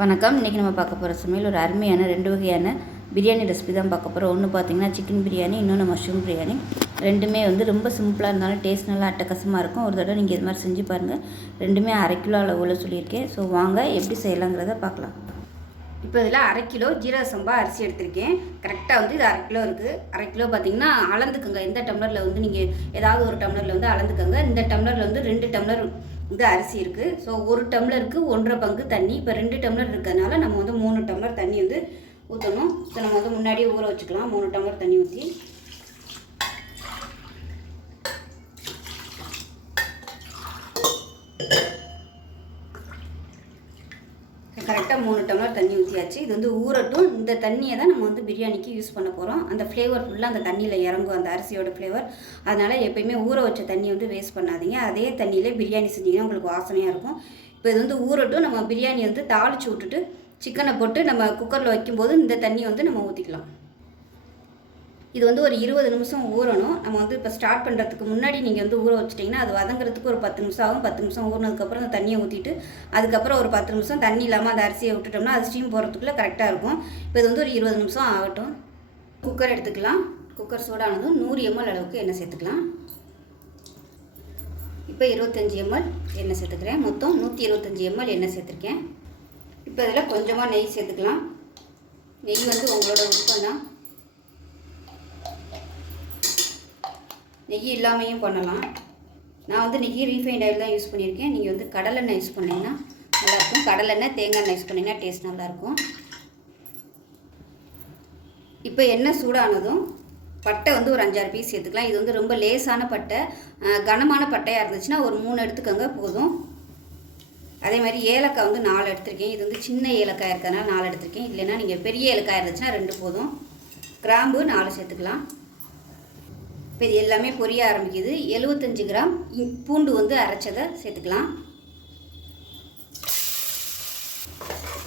வணக்கம். இன்றைக்கி நம்ம பார்க்க போகிற சமையல் ஒரு அருமையான 2 வகையான பிரியாணி ரெசிபி தான் பார்க்க போகிறோம். ஒன்று பார்த்திங்கன்னா சிக்கன் பிரியாணி, இன்னொன்று மஷ்ரூம் பிரியாணி. ரெண்டுமே ரொம்ப சிம்பிளாக இருந்தாலும் டேஸ்ட் நல்லா அட்டகாசமாக இருக்கும். ஒரு தடவை நீங்கள் இது மாதிரி செஞ்சு பாருங்கள். ரெண்டுமே 1/2 கிலோ அளவில் சொல்லியிருக்கேன். ஸோ வாங்க எப்படி செய்யலாங்கிறத பார்க்கலாம். இப்போ இதில் 1/2 கிலோ ஜீரக சம்பா அரிசி எடுத்திருக்கேன். கரெக்டாக இது 1/2 கிலோ இருக்குது. 1/2 கிலோ பார்த்திங்கன்னா அளந்துக்குங்க. இந்த டம்ளரில் நீங்கள் ஏதாவது ஒரு டம்ளரில் அளந்துக்கங்க. இந்த டம்ளரில் 2 டம்ளர் அரிசி இருக்குது. ஸோ 1 டம்ளருக்கு 1.5 பங்கு தண்ணி. இப்போ 2 டம்ளர் இருக்கிறதுனால நம்ம 3 டம்ளர் தண்ணி ஊற்றணும். ஸோ நம்ம முன்னாடியே ஊற வச்சுக்கலாம். 3 டம்ளர் தண்ணி ஊற்றி கரெக்டாக 3 டம்ளர் தண்ணி ஊற்றியாச்சு. இது ஊறட்டும். இந்த தண்ணியை தான் நம்ம பிரியாணிக்கு யூஸ் பண்ண போகிறோம். அந்த ஃப்ளேவர் ஃபுல்லாக அந்த தண்ணியில் இறங்கும், அந்த அரிசியோட ஃப்ளேவர். அதனால் எப்போயுமே ஊற வச்ச தண்ணி வேஸ்ட் பண்ணாதீங்க. அதே தண்ணியிலே பிரியாணி செஞ்சிங்கன்னா உங்களுக்கு வாசனையாக இருக்கும். இப்போ இது ஊறட்டும். நம்ம பிரியாணி தாளித்து விட்டுட்டு சிக்கனை போட்டு நம்ம குக்கரில் வைக்கும்போது இந்த தண்ணி நம்ம ஊற்றிக்கலாம். இது ஒரு 20 நிமிஷம் ஊறணும். நம்ம இப்போ ஸ்டார்ட் பண்ணுறதுக்கு முன்னாடி நீங்கள் ஊற வச்சிட்டிங்கன்னா அது வதங்கிறதுக்கு ஒரு 10 நிமிஷம் ஆகும். 10 நிமிஷம் ஊறினதுக்கப்புறம் அந்த தண்ணியை ஊற்றிட்டு அதுக்கப்புறம் ஒரு 10 நிமிஷம் தண்ணி இல்லாமல் அந்த அரிசியை விட்டுட்டோம்னா அது ஸ்டீம் போகிறதுக்குள்ளே கரெக்டாக இருக்கும். இப்போ இது ஒரு 20 நிமிஷம் ஆகட்டும். குக்கர் எடுத்துக்கலாம். குக்கர் சூடானதும் 100 ml அளவுக்கு எண்ணெய் சேர்த்துக்கலாம். இப்போ 25 ml எண்ணெய் சேர்த்துக்கிறேன். மொத்தம் 125 ml எண்ணெய் சேர்த்துருக்கேன். இப்போ இதில் கொஞ்சமாக நெய் சேர்த்துக்கலாம். நெய் உங்களோட விருப்பம் தான். நெய் இல்லாமையும் பண்ணலாம். நான் நெய் ரீஃபைண்ட் ஆயில் தான் யூஸ் பண்ணியிருக்கேன். நீங்கள் கடலெண்ணெய் யூஸ் பண்ணிங்கன்னா நல்லாயிருக்கும். கடலெண்ணெய், தேங்காய் எண்ணெய் யூஸ் பண்ணிங்கன்னா டேஸ்ட் நல்லாயிருக்கும். இப்போ எண்ணெய் சூடானதும் பட்டை ஒரு 5-6 பீஸ் சேர்த்துக்கலாம். இது ரொம்ப லேசான பட்டை. கனமான பட்டையாக இருந்துச்சுன்னா ஒரு 3 எடுத்துக்கோங்க போதும். அதே மாதிரி ஏலக்காய் 4 எடுத்திருக்கேன். இது சின்ன ஏலக்காய் இருக்கிறதுனால 4 எடுத்திருக்கேன். இல்லைன்னா நீங்கள் பெரிய ஏலக்காய் இருந்துச்சுன்னா 2 போதும். கிராம்பு 4 சேர்த்துக்கலாம். இப்போ இது எல்லாமே பொரிய ஆரம்பிக்குது. 75 கிராம் பூண்டு அரைச்சதை சேர்த்துக்கலாம்.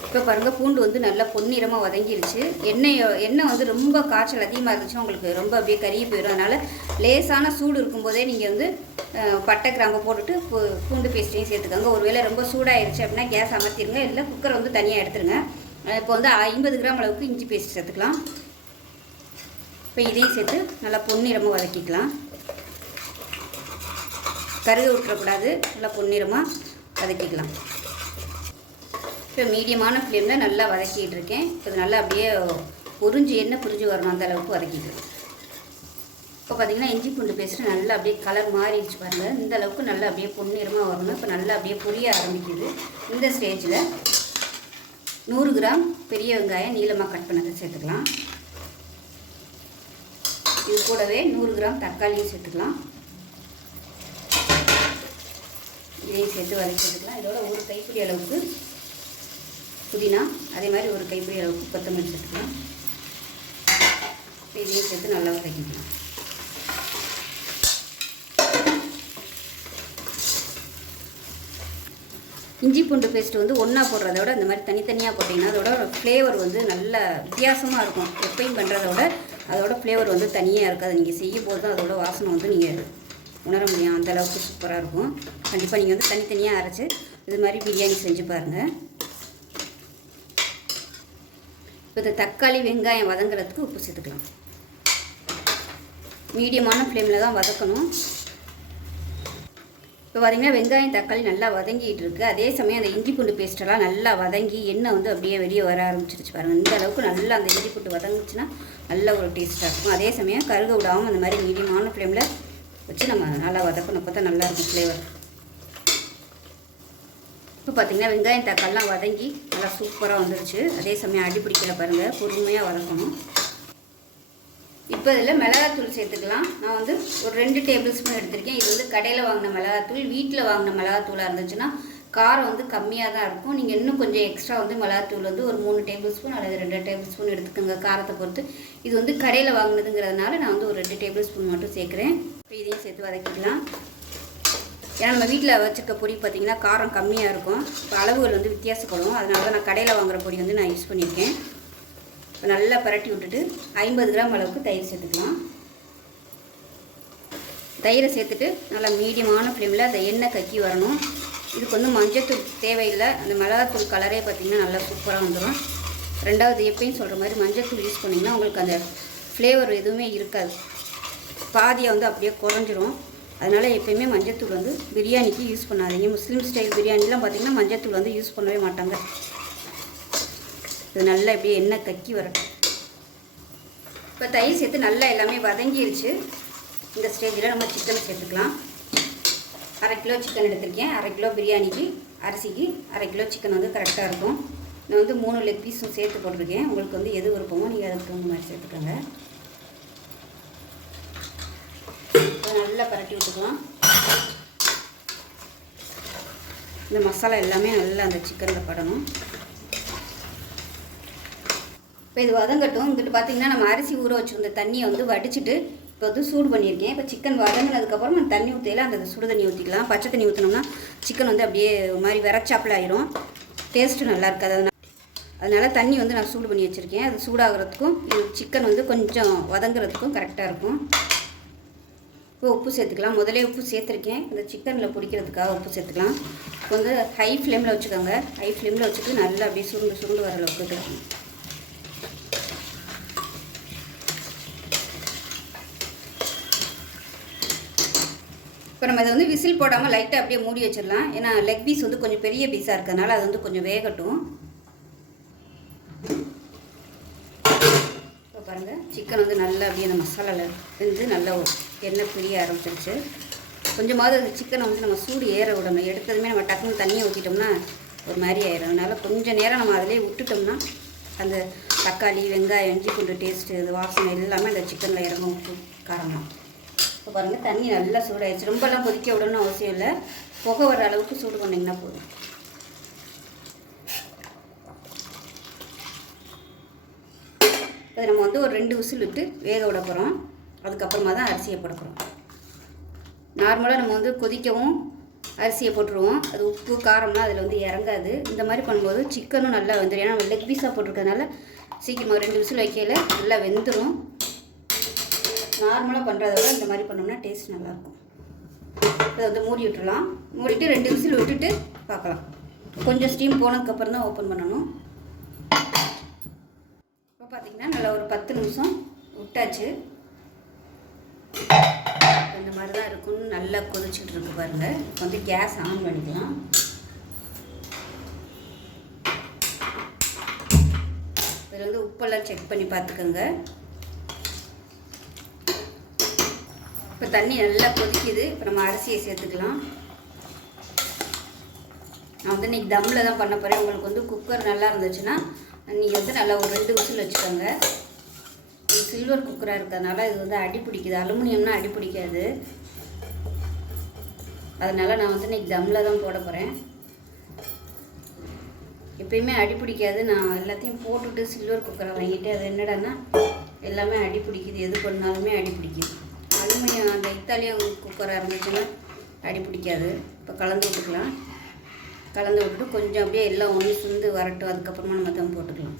இப்போ பாருங்கள், பூண்டு நல்லா பொன்னிறமாக வதங்கிருச்சு. எண்ணெய் ரொம்ப காய்ச்சல் அதிகமாக இருந்துச்சுன்னா உங்களுக்கு ரொம்ப அப்படியே கருகி போயிடும். அதனால் லேசான சூடு இருக்கும்போதே நீங்கள் பட்டை கிராம்பை போட்டுட்டு பூண்டு பேஸ்ட்டையும் சேர்த்துக்கோங்க. ஒருவேளை ரொம்ப சூடாகிடுச்சு அப்படின்னா கேஸ் அமர்த்திடுங்க. இல்லை குக்கரை தனியாக எடுத்துருங்க. இப்போ 50 கிராம் அளவுக்கு இஞ்சி பேஸ்ட் சேர்த்துக்கலாம். இப்போ இதையும் சேர்த்து நல்லா பொன்னிறமாக வதக்கிக்கலாம். கருக விட்டுறக்கூடாது. நல்லா பொன்னிறமாக வதக்கிக்கலாம். இப்போ மீடியமான ஃப்ளேமில் நல்லா வதக்கிட்டு இருக்கேன். இப்போ நல்லா அப்படியே எண்ணெய் புரிஞ்சு வரணும், அந்த அளவுக்கு வதக்கிக்கலாம். இப்போ பார்த்திங்கன்னா இஞ்சி பூண்டு பேஸ்ட்டு நல்லா அப்படியே கலர் மாறிடுச்சு பாருங்கள். இந்த அளவுக்கு நல்லா அப்படியே பொன்னிறமாக வரணும். இப்போ நல்லா அப்படியே பொரிய ஆரம்பிக்குது. இந்த ஸ்டேஜில் 100 கிராம் பெரிய வெங்காயம் நீளமாக கட் பண்ணதை சேர்த்துக்கலாம். இது கூடவே 100 கிராம் தக்காளியும் சேர்த்துக்கலாம். இதையும் சேர்த்து வதக்கிட்டுக்கலாம். இதோட ஒரு கைப்பிடி அளவுக்கு புதினா, அதே மாதிரி ஒரு கைப்பிடி அளவுக்கு கொத்தமல்லி சேர்த்துக்கலாம். இதையும் சேர்த்து நல்லா வதக்கிக்கலாம். இஞ்சி பூண்டு பேஸ்ட்டு ஒன்றா போடுறத விட இந்த மாதிரி தனித்தனியாக போட்டிங்கன்னா அதோட ஃப்ளேவர் நல்ல வித்தியாசமாக இருக்கும். எப்பயும் பண்ணுறத விட அதோட ஃப்ளேவர் தனியாக இருக்காது. நீங்கள் செய்யும் போது தான் அதோட வாசனை நீங்கள் உணர முடியும். அந்தளவுக்கு சூப்பராக இருக்கும். கண்டிப்பாக நீங்கள் தனித்தனியாக அரைச்சி இது மாதிரி பிரியாணி செஞ்சு பாருங்கள். இப்போ இந்த தக்காளி வெங்காயம் வதங்குறதுக்கு உப்பு சேர்த்துக்கலாம். மீடியமான ஃப்ளேமில் தான் வதக்கணும். இப்போ பார்த்திங்கன்னா வெங்காயம் தக்காளி நல்லா வதங்கிட்டு இருக்குது. அதே சமயம் அந்த இஞ்சி பூண்டு பேஸ்ட்டெல்லாம் நல்லா வதங்கி எண்ணெய் அப்படியே வெளியே வர ஆரம்பிச்சிருச்சு பாருங்கள். இந்த அளவுக்கு நல்லா அந்த இஞ்சி பூண்டு வதங்குச்சுன்னா நல்ல ஒரு டேஸ்ட்டாக இருக்கும். அதே சமயம் கருக விடாமல் அந்த மாதிரி மீடியமான ஃப்ளேமில் வச்சு நம்ம நல்லா வதக்கணும். அப்போ தான் நல்லாயிருக்கும் ஃப்ளேவர். இப்போ பார்த்திங்கன்னா வெங்காயம் தக்காளிலாம் வதங்கி நல்லா சூப்பராக வந்துருச்சு. அதே சமயம் அடிப்பிடிக்கல பாருங்கள். பொறுமையாக வதக்கணும். இப்போ இதில் மிளகாத்தூள் சேர்த்துக்கலாம். நான் ஒரு 2 டேபிள் ஸ்பூன் எடுத்திருக்கேன். இது கடையில் வாங்கின மிளகாத்தூள். வீட்டில் வாங்கின மிளகாத்தூளாக இருந்துச்சுன்னா காரம் கம்மியாக தான் இருக்கும். நீங்கள் இன்னும் கொஞ்சம் எக்ஸ்ட்ரா மிளகாத்தூள் ஒரு 3 டேபிள் ஸ்பூன் அல்லது 2 டேபிள் ஸ்பூன் எடுத்துக்கோங்க, காரத்தை பொறுத்து. இது கடையில் வாங்கினதுங்கிறதுனால நான் ஒரு 2 டேபிள் ஸ்பூன் மட்டும் சேர்க்குறேன். இப்போ இதையும் சேர்த்து வதக்கிக்கலாம். ஏன்னா நம்ம வீட்டில் வச்சுருக்க பொடி பார்த்திங்கன்னா காரம் கம்மியாக இருக்கும். இப்போ அளவுகள் வித்தியாசப்படும். அதனால தான் நான் கடையில் வாங்குகிற பொடி நான் யூஸ் பண்ணியிருக்கேன். இப்போ நல்லா பரட்டி விட்டுட்டு 50 கிராம் அளவுக்கு தயிர் சேர்த்துக்கலாம். தயிரை சேர்த்துட்டு நல்லா மீடியமான ஃப்ளேமில் அந்த எண்ணெய் கக்கி வரணும். இதுக்கு வந்து மஞ்சத்தூள் தேவையில்லை. அந்த மிளகாத்தூள் கலரே பார்த்திங்கன்னா நல்லா சூப்பராக வந்துடும். ரெண்டாவது எப்பயும் சொல்கிற மாதிரி மஞ்சத்தூள் யூஸ் பண்ணிங்கன்னா உங்களுக்கு அந்த ஃப்ளேவர் எதுவுமே இருக்காது, பாதியாக வந்து அப்படியே குறைஞ்சிரும். அதனால் எப்போயுமே மஞ்சத்தூள் வந்து பிரியாணிக்கு யூஸ் பண்ணாதீங்க. முஸ்லீம் ஸ்டைல் பிரியாணிலாம் பார்த்திங்கன்னா மஞ்சத்தூள் வந்து யூஸ் பண்ணவே மாட்டாங்க. இது நல்லா இப்படியே எண்ணெய் கக்கி வரட்டும். இப்போ தயிர் சேர்த்து நல்லா எல்லாமே வதங்கிருச்சு. இந்த ஸ்டேஜில் நம்ம சிக்கனை சேர்த்துக்கலாம். 1/2 கிலோ சிக்கன் எடுத்திருக்கேன். 1/2 கிலோ பிரியாணிக்கு அரிசிக்கு 1/2 கிலோ சிக்கன் வந்து கரெக்டாக இருக்கும். நான் வந்து 3 லெக் பீஸும் சேர்த்து போட்டிருக்கேன். உங்களுக்கு வந்து எது விருப்பமோ நீங்கள் அதுக்கு தகுந்த மாதிரி சேர்த்துக்கோங்க. நல்லா பரட்டி விட்டுக்கலாம். இந்த மசாலா எல்லாமே நல்லா அந்த சிக்கனில் படணும். இப்போ இது வதங்கட்டும். இங்கிட்டு பார்த்திங்கன்னா நம்ம அரிசி ஊற வச்சுருந்த தண்ணியை வந்து வடிச்சிட்டு இப்போ வந்து சூடு பண்ணியிருக்கேன். இப்போ சிக்கன் வதங்கினதுக்கப்புறம் நம்ம தண்ணி ஊற்றில அந்த சுடு தண்ணி ஊற்றிக்கலாம். பச்சை தண்ணி ஊற்றினோம்னா சிக்கன் வந்து அப்படியே ஒரு மாதிரி விரச்சாப்பில் ஆயிரும், டேஸ்ட்டு நல்லா இருக்காது. அதனால் தண்ணி வந்து நான் சூடு பண்ணி வச்சுருக்கேன். அது சூடாகிறதுக்கும் இது சிக்கன் வந்து கொஞ்சம் வதங்குறதுக்கும் கரெக்டாக இருக்கும். இப்போ உப்பு சேர்த்துக்கலாம். முதலே உப்பு சேர்த்துருக்கேன். இந்த சிக்கனில் பிடிக்கிறதுக்காக உப்பு சேர்த்துக்கலாம். இப்போ வந்து ஹை ஃப்ளேமில் வச்சுக்கோங்க. ஹை ஃப்ளேமில் வச்சுட்டு நல்லா அப்படியே சுருண்டு வர அளவுக்கு வைக்கணும். இப்போ நம்ம அதை வந்து விசில் போடாமல் லைட்டாக அப்படியே மூடி வச்சிடலாம். ஏன்னா லெக் பீஸ் வந்து கொஞ்சம் பெரிய பீஸாக இருக்கிறதுனால அது வந்து கொஞ்சம் வேகட்டும். இப்போ பாருங்கள், சிக்கன் வந்து நல்லா அப்படியே அந்த மசாலாவில் வந்து நல்லா எண்ணெய் பிரிய ஆரம்பிச்சிருச்சு. கொஞ்சமாவது அந்த சிக்கனை வந்து நம்ம சூடு ஏற விடணும். எடுத்ததுமே நம்ம டக்குன்னு தண்ணியை ஊற்றிட்டோம்னா ஒரு மாதிரி ஆயிடும். அதனால் கொஞ்சம் நேரம் நம்ம அதிலே விட்டுட்டோம்னா அந்த தக்காளி, வெங்காயம், இஞ்சி பூண்டு டேஸ்ட்டு, அது வாசனை எல்லாமே அந்த சிக்கனில் இறங்கும், உப்பு காரமாக. இப்போ பாருங்கள், தண்ணி நல்லா சூடாகிடுச்சு. ரொம்பலாம் கொதிக்க விடணும்னு அவசியம் இல்லை. புகை வர அளவுக்கு சூடு பண்ணிங்கன்னா போதும். அது நம்ம வந்து ஒரு 2 விசில் விட்டு வேக விட போகிறோம். அதுக்கப்புறமா தான் அரிசியை போட போகிறோம். நார்மலாக நம்ம வந்து கொதிக்கவும் அரிசியை போட்டுருவோம். அது உப்பு காரம்லாம் அதில் வந்து இறங்காது. இந்த மாதிரி பண்ணும்போது சிக்கனும் நல்லா வெந்துடும். ஏன்னா நம்ம லெக் பீஸாக போட்டிருக்கறதுனால சீக்கிரமாக 2 விசில் வைக்கையில் நல்லா வெந்துடும். நார்மலாக பண்ணுறத விட இந்த மாதிரி பண்ணோம்னா டேஸ்ட் நல்லாயிருக்கும். அதை வந்து மூடி விட்டுடலாம். மூடிட்டு 2 விசில் விட்டுட்டு பார்க்கலாம். கொஞ்சம் ஸ்டீம் போனதுக்கப்புறம் தான் ஓப்பன் பண்ணணும். இப்போ பார்த்திங்கன்னா நல்லா ஒரு 10 நிமிஷம் விட்டாச்சு. இந்த மாதிரி தான் இருக்குன்னு நல்லா கொதிச்சுட்டு இருக்கு பாருங்கள். இப்போ வந்து கேஸ் ஆன் பண்ணிக்கலாம். இதில் வந்து உப்பெல்லாம் செக் பண்ணி பார்த்துக்கோங்க. இப்போ தண்ணி நல்லா கொதிக்குது. இப்போ நம்ம அரிசியை சேர்த்துக்கலாம். நான் வந்து இன்றைக்கி தம்மில் தான் பண்ண போகிறேன். உங்களுக்கு வந்து குக்கர் நல்லா இருந்துச்சுன்னா நீங்கள் வந்து நல்லா ஒரு 2 விசில் வச்சுக்கோங்க. இது சில்வர் குக்கராக இருக்கிறதுனால இது வந்து அடி பிடிக்குது. அலுமினியம்னா அடி பிடிக்காது. அதனால் நான் வந்து இன்றைக்கி தம்மில் தான் போட போகிறேன். எப்பயுமே அடி பிடிக்காது. நான் எல்லாத்தையும் போட்டுட்டு சில்வர் குக்கரை வாங்கிட்டு அது என்னடான்னா எல்லாமே அடி பிடிக்குது. எது பண்ணாலுமே அடி பிடிக்குது. அலுமினியம் அந்த இத்தாலியன் குக்கராக இருந்துச்சுன்னா அடி பிடிக்காது. இப்போ கலந்து விட்டுக்கலாம். கலந்து விட்டுட்டு கொஞ்சம் அப்படியே எல்லாம் ஒன்று சுந்து வரட்டும். அதுக்கப்புறமா நம்ம தம் போட்டுக்கலாம்.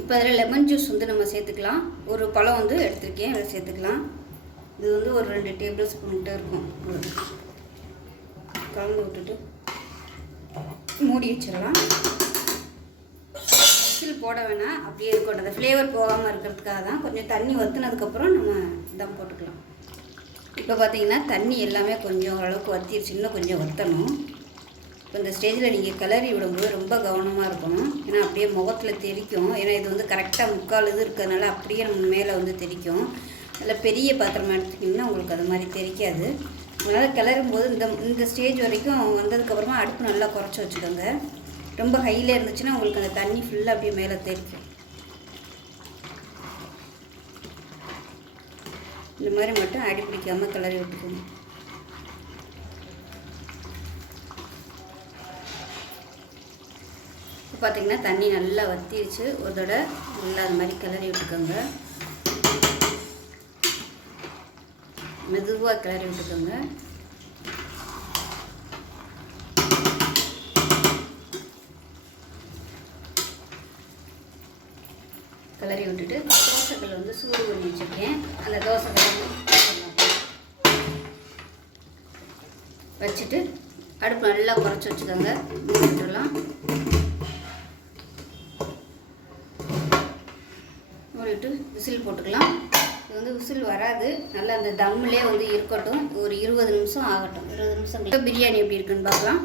இப்போ அதில் லெமன் ஜூஸ் வந்து நம்ம சேர்த்துக்கலாம். ஒரு பழம் வந்து எடுத்துருக்கேன், அதை சேர்த்துக்கலாம். இது வந்து ஒரு 2 டேபிள் ஸ்பூன்கிட்ட இருக்கும். கலந்து விட்டுட்டு மூடி வச்சிடலாம். விசில் போட வேணாம், அப்படியே இருக்கட்டும். அந்த ஃப்ளேவர் போகாமல் இருக்கிறதுக்காக தான். கொஞ்சம் தண்ணி வற்றினதுக்கப்புறம் நம்ம தம் போட்டுக்கலாம். இப்போ பார்த்திங்கன்னா தண்ணி எல்லாமே கொஞ்சம் ஓரளவுக்கு வற்றிருச்சு. இன்னும் கொஞ்சம் வற்றணும். இப்போ இந்த ஸ்டேஜில் நீங்கள் கிளறி விடும்போது ரொம்ப கவனமாக இருக்கணும். ஏன்னா அப்படியே முகத்தில் தெரிக்கும். ஏன்னா இது வந்து கரெக்டாக 3/4 இது இருக்கிறதுனால அப்படியே நம்ம மேலே வந்து தெரிக்கும். அதில் பெரிய பாத்திரமாக எடுத்துக்கிட்டிங்கன்னா உங்களுக்கு அது மாதிரி தெரிக்காது. அதனால் கிளறும் போது இந்த ஸ்டேஜ் வரைக்கும் வந்ததுக்கப்புறமா அடுப்பு நல்லா குறைச்சி வச்சுக்கோங்க. ரொம்ப ஹையில் இருந்துச்சுன்னா உங்களுக்கு அந்த தண்ணி ஃபுல்லாக அப்படியே மேலே தெரிக்கும். இந்த மாதிரி மட்டும் அடி பிடிக்காமல் கிளறி விட்டுக்கணும். இப்போ பார்த்திங்கன்னா தண்ணி நல்லா வற்றிடுச்சு. ஒரு தடவை நல்லா அது மாதிரி கிளறி விட்டுக்கோங்க. மெதுவாக கிளறி விட்டுக்கோங்க. கிளறி விட்டுட்டு தோசைக்கல் வந்து சூடு பண்ணி வச்சுருக்கேன். அந்த தோசைக்கல் வச்சுட்டு அடுப்பு நல்லா குறைச்சி வச்சுக்கோங்க. மூடிட்டுலாம் மூடிட்டு விசில் போட்டுக்கலாம். இது வந்து விசில் வராது, நல்லா அந்த தம்மிலே வந்து இருக்கட்டும். ஒரு 20 நிமிஷம் ஆகட்டும். 20 நிமிஷம் பிரியாணி எப்படி இருக்குன்னு பார்க்கலாம்.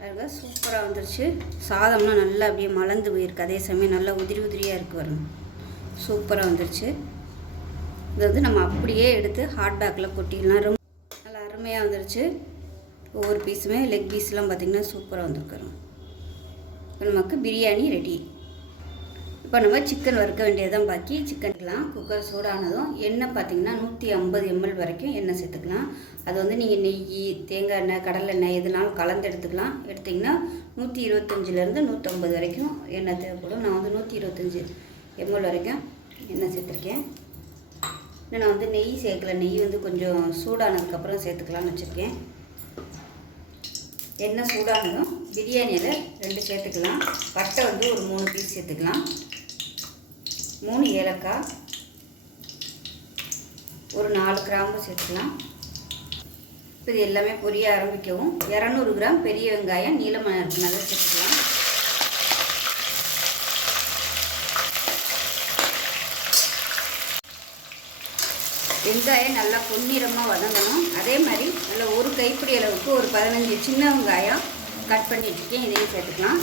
அதுக்காக சூப்பராக வந்துருச்சு. சாதம்லாம் நல்லா அப்படியே மலர்ந்து போயிருக்கு, அதே சமயம் நல்லா உதிரி உதிரியாக இருக்குது வரணும். சூப்பராக வந்துருச்சு. இது வந்து நம்ம அப்படியே எடுத்து ஹாட் பேக்கில் கொட்டிடலாம். ரொம்ப நல்லா அருமையாக வந்துருச்சு. ஒவ்வொரு பீஸுமே லெக் பீஸ்லாம் பார்த்திங்கன்னா சூப்பராக வந்துருக்குறோம். இப்போ நமக்கு பிரியாணி ரெடி. இப்போ நம்ம சிக்கன் வறுக்க வேண்டியதான் பாக்கி. சிக்கன்லாம் குக்கர் சூடானதும் எண்ணெய் பார்த்திங்கன்னா 150 ml வரைக்கும் எண்ணெய் சேர்த்துக்கலாம். அது வந்து நீங்கள் நெய், தேங்காய் எண்ணெய், கடலெண்ணெய் எதுனாலும் கலந்து எடுத்துக்கலாம். எடுத்திங்கன்னா 125லேருந்து 150 வரைக்கும் எண்ணெய் தேவைப்படும். நான் வந்து 125 ml வரைக்கும் எண்ணெய் சேர்த்துருக்கேன். நான் வந்து நெய் சேர்க்கல, நெய் வந்து கொஞ்சம் சூடானதுக்கப்புறம் சேர்த்துக்கலான்னு வச்சுருக்கேன். எண்ணெய் சூடானதும் பிரியாணியில் 2 சேர்த்துக்கலாம். பட்டை வந்து ஒரு 3 பீஸ் சேர்த்துக்கலாம். 3 ஏலக்காய், ஒரு 4 கிராம்பு சேர்த்துக்கலாம். இப்போ இது எல்லாமே பொரிய ஆரம்பிக்கவும் 200 கிராம் பெரிய வெங்காயம் நீளமாக இருக்குனால சேர்த்துக்கலாம். வெங்காயம் நல்லா பொன்னிறமாக வதங்கணும். அதே மாதிரி நல்லா ஒரு கைப்பிடி அளவுக்கு ஒரு 15 சின்ன வெங்காயம் கட் பண்ணி வச்சுருக்கேன், இதையும் சேர்த்துக்கலாம்.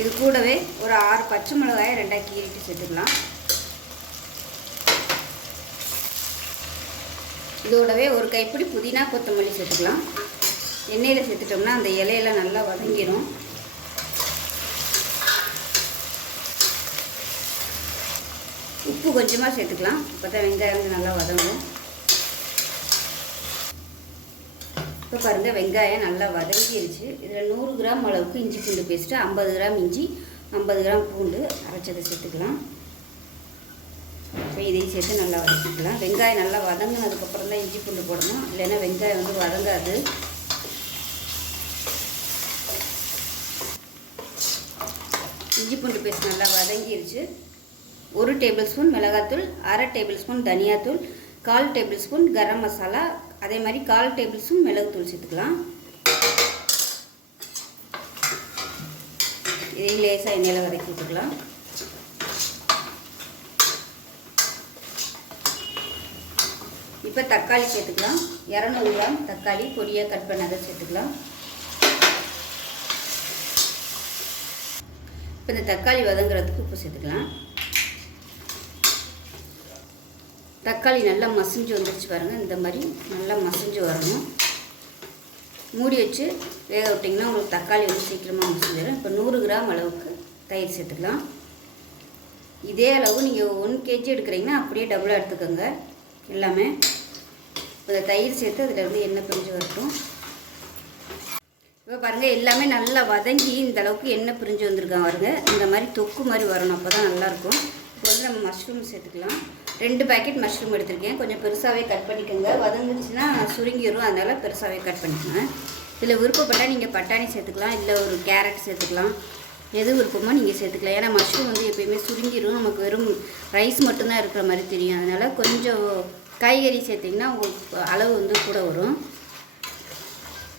இது கூடவே ஒரு 6 பச்சை மிளகாயை 2ஆக கீறிட்டு சேர்த்துக்கலாம். இதோடவே ஒரு கைப்பிடி புதினா கொத்தமல்லி சேர்த்துக்கலாம். எண்ணெயில் சேர்த்துட்டோம்னா அந்த இலையெல்லாம் நல்லா வதங்கிடும். உப்பு கொஞ்சமாக சேர்த்துக்கலாம், அப்போ தான் வெங்காயம் நல்லா வதங்கும். இப்போ பாருங்கள் வெங்காயம் நல்லா வதங்கிருச்சு. இதில் 100 கிராம் அளவுக்கு இஞ்சி பூண்டு பேஸ்ட்டு, 50 கிராம் இஞ்சி, 50 கிராம் பூண்டு அரைச்சதை சேர்த்துக்கலாம். இப்போ இதையும் சேர்த்து நல்லா வதக்கிக்கலாம். வெங்காயம் நல்லா வதங்கினதுக்கப்புறம் தான் இஞ்சி பூண்டு போடணும், இல்லைன்னா வெங்காயம் வந்து வதங்காது. இஞ்சி பூண்டு பேஸ்ட் நல்லா வதங்கிருச்சு. 1 டேபிள் ஸ்பூன் மிளகாத்தூள், 1/2 டேபிள் ஸ்பூன் தனியாத்தூள், 1/4 டேபிள் ஸ்பூன் கரம் மசாலா, அதே மாதிரி 1/4 டேபிள் ஸ்பூன் மிளகுத்தூள் சேர்த்துக்கலாம். இதை லேசாக எண்ணெயில் வதக்கி விட்டுக்கலாம். இப்போ தக்காளி சேர்த்துக்கலாம். 200 கிராம் தக்காளி பொடியாக கட் பண்ணதை சேர்த்துக்கலாம். இப்போ இந்த தக்காளி வதங்குறதுக்கு உப்பு சேர்த்துக்கலாம். தக்காளி நல்லா மசிஞ்சு வந்துடுச்சு பாருங்கள், இந்த மாதிரி நல்லா மசிஞ்சு வரணும். மூடி வச்சு வேக விட்டிங்கன்னா உங்களுக்கு தக்காளி வந்து சீக்கிரமாக மசிஞ்சிடும். இப்போ 100 கிராம் அளவுக்கு தயிர் சேர்த்துக்கலாம். இதே அளவு நீங்கள் 1 kg எடுக்கிறீங்கன்னா அப்படியே டபுளாக எடுத்துக்கோங்க எல்லாமே. இப்போ இந்த தயிர் சேர்த்து அதில் வந்து எண்ணெய் பிரிஞ்சு வரட்டும். இப்போ பாருங்கள் எல்லாமே நல்லா வதங்கி இந்த அளவுக்கு எண்ணெய் பிரிஞ்சு வந்திருக்காங்க பாருங்கள். இந்த மாதிரி தொக்கு மாதிரி வரணும், அப்போ தான் நல்லாயிருக்கும். இப்போ வந்து நம்ம மஷ்ரூம் சேர்த்துக்கலாம். 2 பேக்கெட் மஷ்ரூம் எடுத்திருக்கேன். கொஞ்சம் பெருசாகவே கட் பண்ணிக்கோங்க, வதங்குச்சுன்னா சுருங்கிடும், அதனால் பெருசாகவே கட் பண்ணிக்கோங்க. இதில் விருப்பப்பட்டால் நீங்கள் பட்டாணி சேர்த்துக்கலாம், இல்லை ஒரு கேரட் சேர்த்துக்கலாம். எது விருப்பமோ நீங்கள் சேர்த்துக்கலாம். ஏன்னா மஷ்ரூம் வந்து எப்போயுமே சுருங்கிடும், நமக்கு வெறும் ரைஸ் மட்டும்தான் இருக்கிற மாதிரி தெரியும். அதனால் கொஞ்சம் காய்கறி சேர்த்திங்கன்னா உங்களுக்கு அளவு வந்து கூட வரும்.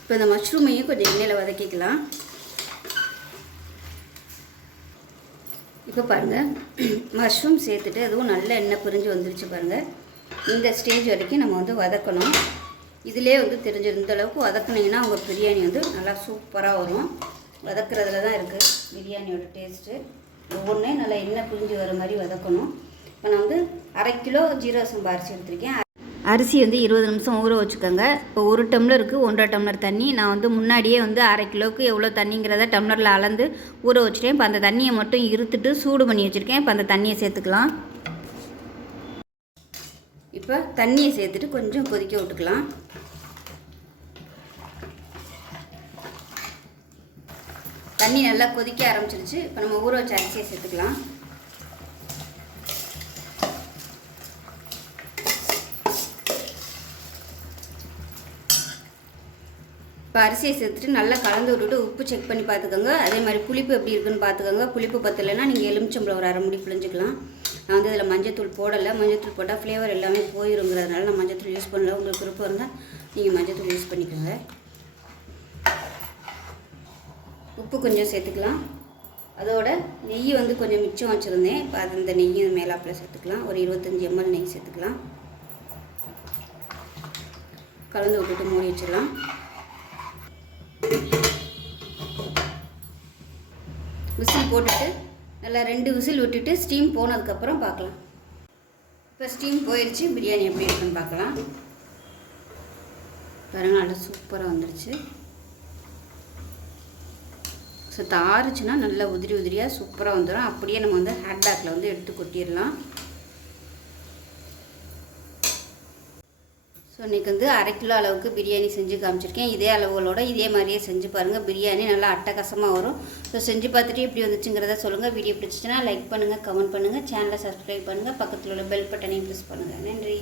இப்போ இந்த மஷ்ரூமையும் கொஞ்சம் எண்ணெயில் வதக்கிக்கலாம். இப்போ பாருங்கள் மஷ்ரூம் சேர்த்துட்டு அதுவும் நல்ல எண்ணெய் பிரிஞ்சு வந்துருச்சு பாருங்கள். இந்த ஸ்டேஜ் வரைக்கும் நம்ம வந்து வதக்கணும். இதிலே வந்து தெரிஞ்சிடும், இந்த அளவுக்கு வதக்குனிங்கன்னா உங்கள் பிரியாணி வந்து நல்லா சூப்பராக வரும். வதக்குறதுல தான் இருக்குது பிரியாணியோட டேஸ்ட்டு. ஒவ்வொன்றே நல்லா எண்ணெய் பிரிஞ்சு வர மாதிரி வதக்கணும். இப்போ நான் வந்து 1/2 கிலோ ஜீரக சம்பா அரிசி எடுத்திருக்கேன். அரிசி வந்து 20 நிமிஷம் ஊற வச்சுக்கோங்க. இப்போ 1 டம்ளருக்கு 1.5 டம்ளர் தண்ணி. நான் வந்து முன்னாடியே வந்து 1/2 கிலோவுக்கு எவ்வளோ தண்ணிங்கிறத டம்ளரில் அளந்து ஊற வச்சுட்டேன். இப்போ அந்த தண்ணியை மட்டும் இருத்துட்டு சூடு பண்ணி வச்சுருக்கேன். இப்போ அந்த தண்ணியை சேர்த்துக்கலாம். இப்போ தண்ணியை சேர்த்துட்டு கொஞ்சம் கொதிக்க விட்டுக்கலாம். தண்ணி நல்லா கொதிக்க ஆரம்பிச்சிருச்சு. இப்போ நம்ம ஊற வச்ச அரிசியை சேர்த்துக்கலாம். இப்போ அரிசியை சேர்த்துட்டு நல்லா கலந்து விட்டுட்டு உப்பு செக் பண்ணி பார்த்துக்கோங்க. அதே மாதிரி புளிப்பு எப்படி இருக்குன்னு பார்த்துக்கோங்க. புளிப்பு பத்தலைன்னா நீங்கள் எலுமிச்சம்பழம் ஒரு 1/2 முடி பிழிஞ்சிக்கலாம். நான் வந்து இதில் மஞ்சத்தூள் போடலை. மஞ்சத்தூள் போட்டால் ஃப்ளேவர் எல்லாமே போயிருங்கிறதுனால நான் மஞ்சத்தூள் யூஸ் பண்ணல. உங்களுக்கு விருப்பம் இருந்தால் நீங்கள் மஞ்சத்தூள் யூஸ் பண்ணிக்கோங்க. உப்பு கொஞ்சம் சேர்த்துக்கலாம். அதோட நெய் வந்து கொஞ்சம் மிச்சம் வச்சுருந்தேன். இப்போ அது இந்த நெய்யும் மேலாப்பில் சேர்த்துக்கலாம். ஒரு 25 ml நெய் சேர்த்துக்கலாம். கலந்து விட்டுட்டு மூடி வச்சிடலாம். விசில் போட்டுட்டு நல்லா 2 விசில் விட்டுட்டு ஸ்டீம் போனதுக்கப்புறம் பார்க்கலாம். இப்போ ஸ்டீம் போயிடுச்சு. பிரியாணி எப்படி இருக்குன்னு பார்க்கலாம். பாருங்கள், நல்லா சூப்பராக வந்துடுச்சு. ஸோ தாரிச்சுன்னா நல்லா உதிரி உதிரியாக சூப்பராக வந்துடும். அப்படியே நம்ம வந்து ஹேட் பேக்கில் வந்து எடுத்து கொட்டிடலாம். ஸோ இன்றைக்கி வந்து 1/2 கிலோ அளவுக்கு பிரியாணி செஞ்சு காமிச்சிருக்கேன். இதே அளவுகளோட இதே மாதிரியே செஞ்சு பாருங்கள். பிரியாணி நல்லா அட்டகாசமாக வரும். ஸோ செஞ்சு பார்த்துட்டு எப்படி வந்துச்சுங்கிறத சொல்லுங்கள். வீடியோ பிடிச்சிச்சின்னா லைக் பண்ணுங்கள், கமெண்ட் பண்ணுங்கள், சேனலை சப்ஸ்கிரைப் பண்ணுங்கள், பக்கத்தில் உள்ள பெல் பட்டனையும் ப்ரெஸ் பண்ணுங்கள். நன்றி.